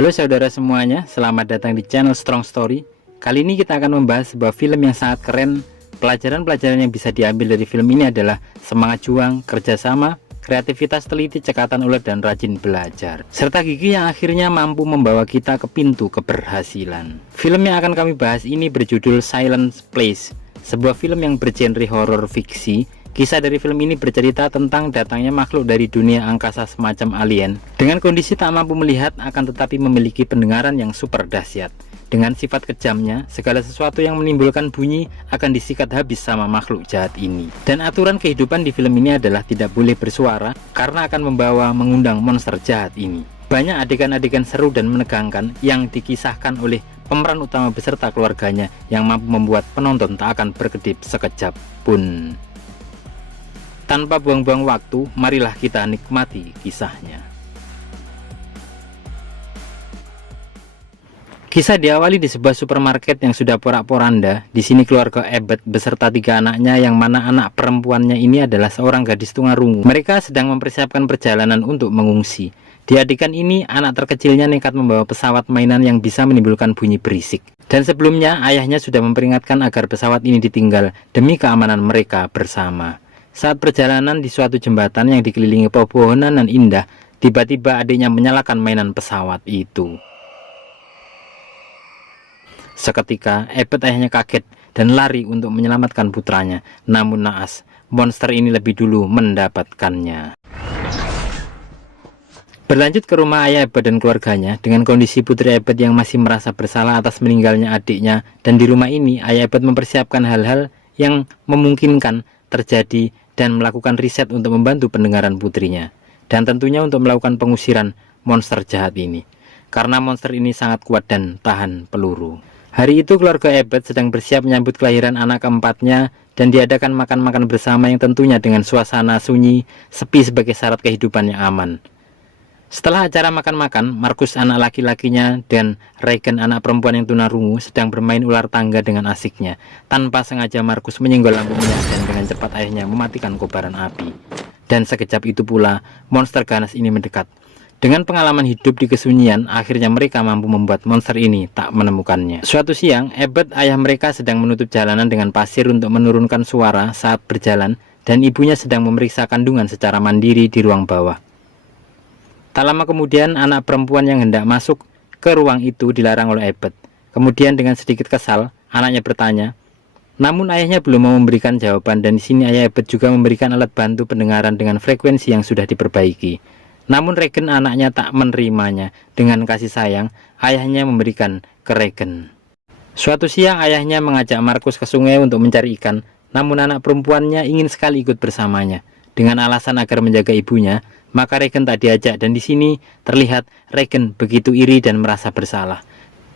Halo saudara semuanya, selamat datang di channel Strong Story. Kali ini kita akan membahas sebuah film yang sangat keren. Pelajaran-pelajaran yang bisa diambil dari film ini adalah semangat juang, kerjasama, kreativitas teliti, cekatan ulet, dan rajin belajar, serta gigi yang akhirnya mampu membawa kita ke pintu keberhasilan. Film yang akan kami bahas ini berjudul Silent Place, sebuah film yang bergenre horor fiksi. Kisah dari film ini bercerita tentang datangnya makhluk dari dunia angkasa semacam alien dengan kondisi tak mampu melihat akan tetapi memiliki pendengaran yang super dahsyat. Dengan sifat kejamnya, segala sesuatu yang menimbulkan bunyi akan disikat habis sama makhluk jahat ini. Dan aturan kehidupan di film ini adalah tidak boleh bersuara karena akan mengundang monster jahat ini. Banyak adegan-adegan seru dan menegangkan yang dikisahkan oleh pemeran utama beserta keluarganya yang mampu membuat penonton tak akan berkedip sekejap pun. Tanpa buang-buang waktu, marilah kita nikmati kisahnya. Kisah diawali di sebuah supermarket yang sudah porak-poranda. Di sini keluarga Abbott beserta 3 anaknya, yang mana anak perempuannya ini adalah seorang gadis tunarungu. Mereka sedang mempersiapkan perjalanan untuk mengungsi. Di adegan ini, anak terkecilnya nekat membawa pesawat mainan yang bisa menimbulkan bunyi berisik. Dan sebelumnya, ayahnya sudah memperingatkan agar pesawat ini ditinggal demi keamanan mereka bersama. Saat perjalanan di suatu jembatan yang dikelilingi pepohonan dan indah, tiba-tiba adiknya menyalakan mainan pesawat itu. Seketika, Abbott ayahnya kaget dan lari untuk menyelamatkan putranya. Namun naas, monster ini lebih dulu mendapatkannya. Berlanjut ke rumah ayah Abbott dan keluarganya, dengan kondisi putri Abbott yang masih merasa bersalah atas meninggalnya adiknya. Dan di rumah ini, ayah Abbott mempersiapkan hal-hal yang memungkinkan terjadi dan melakukan riset untuk membantu pendengaran putrinya, dan tentunya untuk melakukan pengusiran monster jahat ini, karena monster ini sangat kuat dan tahan peluru. Hari itu keluarga Abbott sedang bersiap menyambut kelahiran anak keempatnya, dan diadakan makan-makan bersama yang tentunya dengan suasana sunyi, sepi sebagai syarat kehidupan yang aman. Setelah acara makan-makan, Markus anak laki-lakinya dan Regan anak perempuan yang tunarungu sedang bermain ular tangga dengan asiknya. Tanpa sengaja Markus menyenggol lampu minyak dan dengan cepat ayahnya mematikan kobaran api. Dan sekejap itu pula monster ganas ini mendekat. Dengan pengalaman hidup di kesunyian, akhirnya mereka mampu membuat monster ini tak menemukannya. Suatu siang, Abbott ayah mereka sedang menutup jalanan dengan pasir untuk menurunkan suara saat berjalan, dan ibunya sedang memeriksa kandungan secara mandiri di ruang bawah. Tak lama kemudian, anak perempuan yang hendak masuk ke ruang itu dilarang oleh Abbott. Kemudian dengan sedikit kesal, anaknya bertanya. Namun ayahnya belum mau memberikan jawaban, dan di sini ayah Abbott juga memberikan alat bantu pendengaran dengan frekuensi yang sudah diperbaiki. Namun Regan anaknya tak menerimanya. Dengan kasih sayang, ayahnya memberikan ke Regan. Suatu siang ayahnya mengajak Markus ke sungai untuk mencari ikan, namun anak perempuannya ingin sekali ikut bersamanya. Dengan alasan agar menjaga ibunya, maka Regan tak diajak, dan di sini terlihat Regan begitu iri dan merasa bersalah.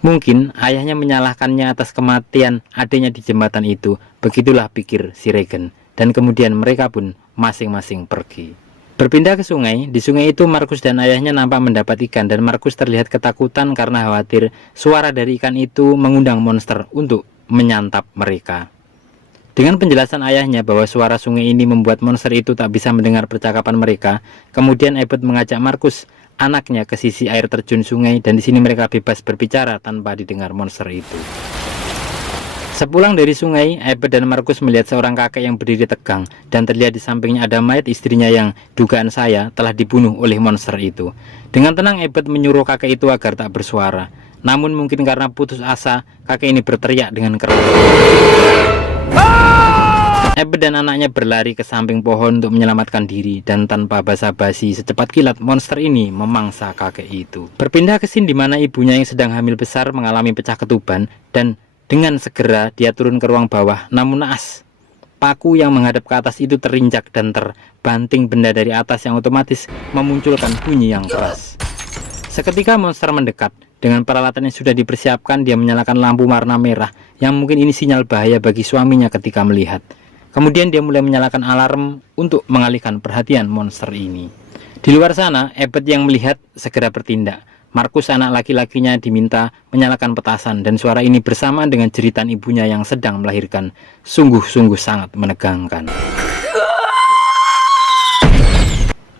Mungkin ayahnya menyalahkannya atas kematian adiknya di jembatan itu. Begitulah pikir si Regan, dan kemudian mereka pun masing-masing pergi. Berpindah ke sungai, di sungai itu Markus dan ayahnya nampak mendapat ikan, dan Markus terlihat ketakutan karena khawatir suara dari ikan itu mengundang monster untuk menyantap mereka. Dengan penjelasan ayahnya bahwa suara sungai ini membuat monster itu tak bisa mendengar percakapan mereka, kemudian Abbott mengajak Markus, anaknya, ke sisi air terjun sungai, dan di sini mereka bebas berbicara tanpa didengar monster itu. Sepulang dari sungai, Abbott dan Markus melihat seorang kakek yang berdiri tegang, dan terlihat di sampingnya ada mayat istrinya yang dugaan saya telah dibunuh oleh monster itu. Dengan tenang Abbott menyuruh kakek itu agar tak bersuara. Namun mungkin karena putus asa, kakek ini berteriak dengan keras. Abbott dan anaknya berlari ke samping pohon untuk menyelamatkan diri, dan tanpa basa-basi secepat kilat monster ini memangsa kakek itu. Berpindah ke scene di mana ibunya yang sedang hamil besar mengalami pecah ketuban, dan dengan segera dia turun ke ruang bawah. Namun naas, paku yang menghadap ke atas itu terinjak dan terbanting benda dari atas yang otomatis memunculkan bunyi yang keras. Seketika monster mendekat. Dengan peralatan yang sudah dipersiapkan, dia menyalakan lampu warna merah yang mungkin ini sinyal bahaya bagi suaminya ketika melihat. Kemudian dia mulai menyalakan alarm untuk mengalihkan perhatian monster ini. Di luar sana, Abbott yang melihat segera bertindak. Markus anak laki-lakinya diminta menyalakan petasan, dan suara ini bersamaan dengan jeritan ibunya yang sedang melahirkan. Sungguh-sungguh sangat menegangkan.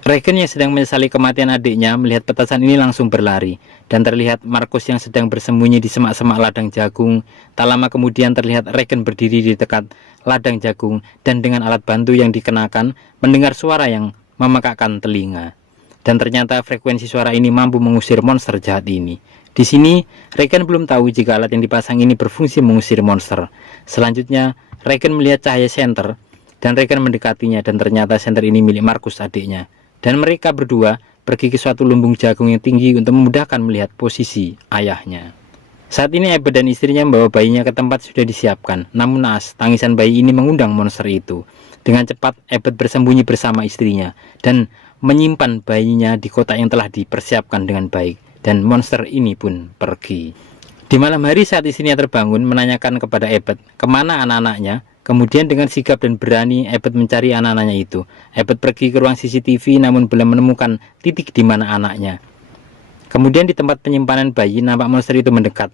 Regan yang sedang menyesali kematian adiknya melihat petasan ini langsung berlari, dan terlihat Markus yang sedang bersembunyi di semak-semak ladang jagung. Tak lama kemudian terlihat Regan berdiri di dekat ladang jagung dan dengan alat bantu yang dikenakan mendengar suara yang memekakkan telinga. Dan ternyata frekuensi suara ini mampu mengusir monster jahat ini. Di sini Regan belum tahu jika alat yang dipasang ini berfungsi mengusir monster. Selanjutnya Regan melihat cahaya senter dan Regan mendekatinya, dan ternyata senter ini milik Markus adiknya. Dan mereka berdua pergi ke suatu lumbung jagung yang tinggi untuk memudahkan melihat posisi ayahnya. Saat ini Abbott dan istrinya membawa bayinya ke tempat sudah disiapkan. Namun naas, tangisan bayi ini mengundang monster itu. Dengan cepat Abbott bersembunyi bersama istrinya dan menyimpan bayinya di kotak yang telah dipersiapkan dengan baik. Dan monster ini pun pergi. Di malam hari saat istrinya terbangun menanyakan kepada Abbott kemana anak-anaknya. Kemudian dengan sigap dan berani Abbott mencari anak-anaknya itu. Abbott pergi ke ruang CCTV namun belum menemukan titik di mana anaknya. Kemudian di tempat penyimpanan bayi nampak monster itu mendekat.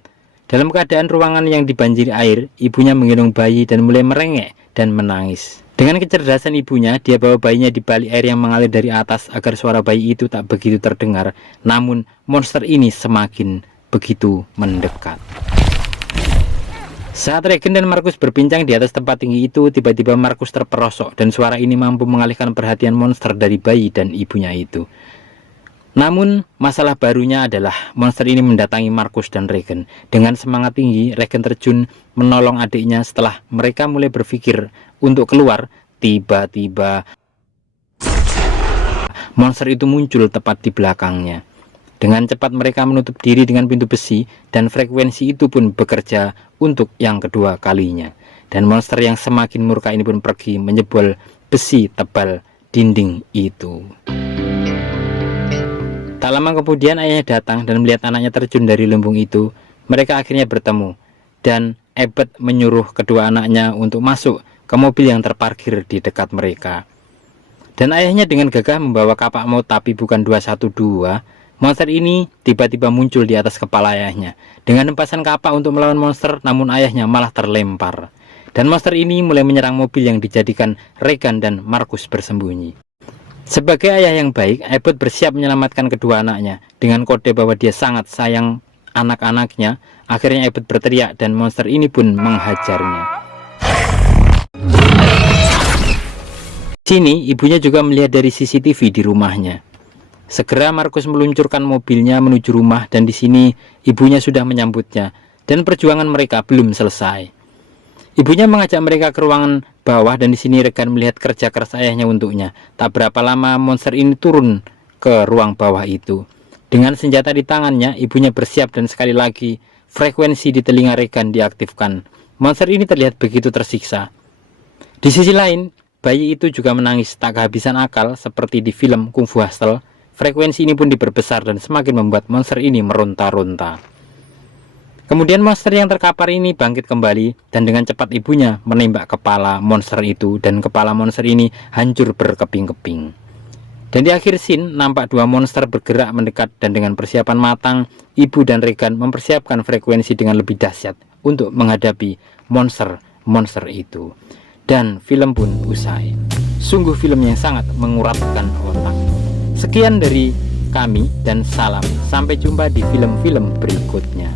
Dalam keadaan ruangan yang dibanjiri air, ibunya menggendong bayi dan mulai merengek dan menangis. Dengan kecerdasan ibunya, dia bawa bayinya di balik air yang mengalir dari atas agar suara bayi itu tak begitu terdengar. Namun monster ini semakin begitu mendekat. Saat Regan dan Markus berbincang di atas tempat tinggi itu, tiba-tiba Markus terperosok dan suara ini mampu mengalihkan perhatian monster dari bayi dan ibunya itu. Namun masalah barunya adalah monster ini mendatangi Markus dan Regan. Dengan semangat tinggi, Regan terjun menolong adiknya. Setelah mereka mulai berpikir untuk keluar, tiba-tiba monster itu muncul tepat di belakangnya. Dengan cepat mereka menutup diri dengan pintu besi, dan frekuensi itu pun bekerja untuk yang kedua kalinya. Dan monster yang semakin murka ini pun pergi menjebol besi tebal dinding itu. Tak lama kemudian ayahnya datang dan melihat anaknya terjun dari lumbung itu. Mereka akhirnya bertemu, dan Abbott menyuruh kedua anaknya untuk masuk ke mobil yang terparkir di dekat mereka. Dan ayahnya dengan gagah membawa kapak maut, tapi bukan 212. Monster ini tiba-tiba muncul di atas kepala ayahnya. Dengan hempasan kapak untuk melawan monster, namun ayahnya malah terlempar. Dan monster ini mulai menyerang mobil yang dijadikan Regan dan Markus bersembunyi. Sebagai ayah yang baik, Abbott bersiap menyelamatkan kedua anaknya. Dengan kode bahwa dia sangat sayang anak-anaknya, akhirnya Abbott berteriak dan monster ini pun menghajarnya. Sini, ibunya juga melihat dari CCTV di rumahnya. Segera Markus meluncurkan mobilnya menuju rumah, dan di sini ibunya sudah menyambutnya, dan perjuangan mereka belum selesai. Ibunya mengajak mereka ke ruangan bawah, dan di sini Regan melihat kerja keras ayahnya untuknya. Tak berapa lama monster ini turun ke ruang bawah itu. Dengan senjata di tangannya, ibunya bersiap dan sekali lagi frekuensi di telinga Regan diaktifkan. Monster ini terlihat begitu tersiksa. Di sisi lain, bayi itu juga menangis tak kehabisan akal seperti di film Kung Fu Hustle. Frekuensi ini pun diperbesar dan semakin membuat monster ini meronta-ronta. Kemudian monster yang terkapar ini bangkit kembali, dan dengan cepat ibunya menembak kepala monster itu, dan kepala monster ini hancur berkeping-keping. Dan di akhir scene nampak dua monster bergerak mendekat, dan dengan persiapan matang, ibu dan Regan mempersiapkan frekuensi dengan lebih dahsyat untuk menghadapi monster itu. Dan film pun usai. Sungguh film yang sangat menguratkan otak. Sekian dari kami dan salam. Sampai jumpa di film-film berikutnya.